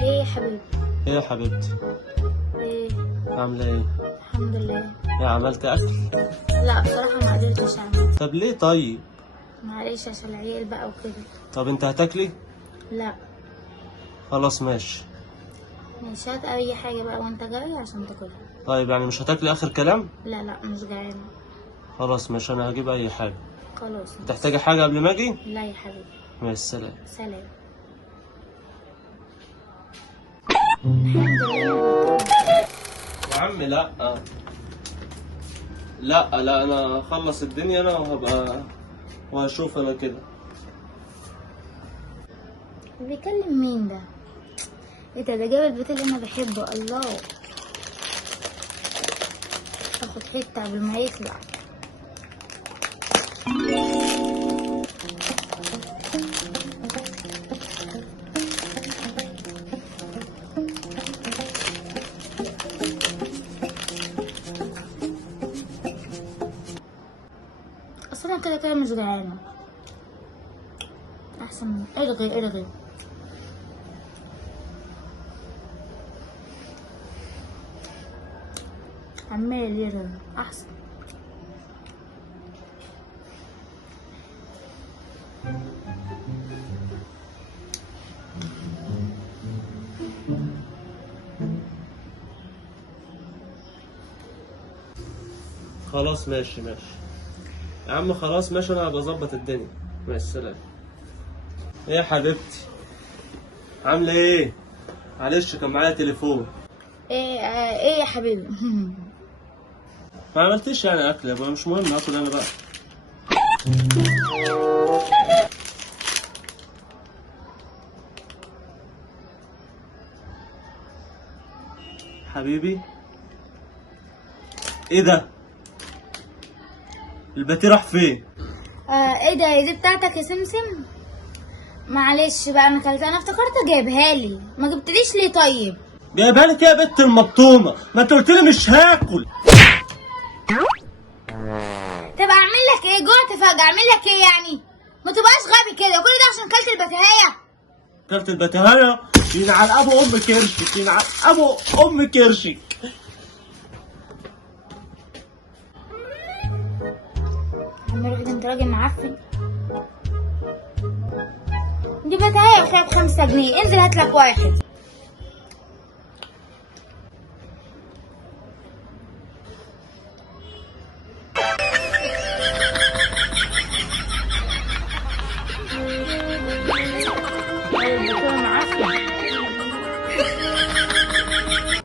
ايه يا حبيبي؟ ايه يا حبيبتي؟ ايه؟ عاملة ايه؟ الحمد لله. ايه عملت اكل؟ لا بصراحة ما قدرتش اعمل. طب ليه طيب؟ معلش عشان العيال بقى وكده. طب انت هتاكلي؟ لا. خلاص ماشي. مش هات اي حاجة بقى وانت جاي عشان تاكلها. طيب يعني مش هتاكلي اخر كلام؟ لا لا مش جعانة. خلاص ماشي، انا هجيب اي حاجة. خلاص ماشي. تحتاجي حاجة قبل ما اجي؟ لا يا حبيبي. ماشي، سلام. سلام. الحمد لله. يا عم لا لا انا هخلص الدنيا انا وهشوف انا كده. بيكلم مين ده؟ ايه ده جاب البيت اللي انا بحبه. الله، اخد حتة قبل ما يطلع. اصل انا كده كده مش جعانة. احسن الغي. عمال يرغي احسن. خلاص ماشي يا عم، خلاص ماشي، انا بظبط الدنيا. ماشي، سلام. ايه يا حبيبتي؟ عاملة ايه؟ معلش كان معايا تليفون. ايه يا حبيبي؟ ما عملتيش يعني اكل يا ابويا، مش مهم اكل انا بقى. حبيبي، ايه ده؟ الباتيه راح فين؟ ايه ده؟ دي بتاعتك يا سمسم؟ معلش بقى انا اكلتها، انا افتكرت جايبها لي. ما جبتليش ليه طيب؟ جايبها لك يا بنت المبطومه، ما انت قلت لي مش هاكل. طب اعمل لك ايه؟ جوعت فجأة، اعمل لك ايه يعني؟ ما تبقاش غبي كده، كل ده عشان كلت البتهايه. كلت البتهايه؟ ينعل ابو ام كرشك، ينعل ابو ام كرشك. عم رغد انت راجل معفن. دي بتهايه بخير ب5 جنيه، انزل هات لك واحد.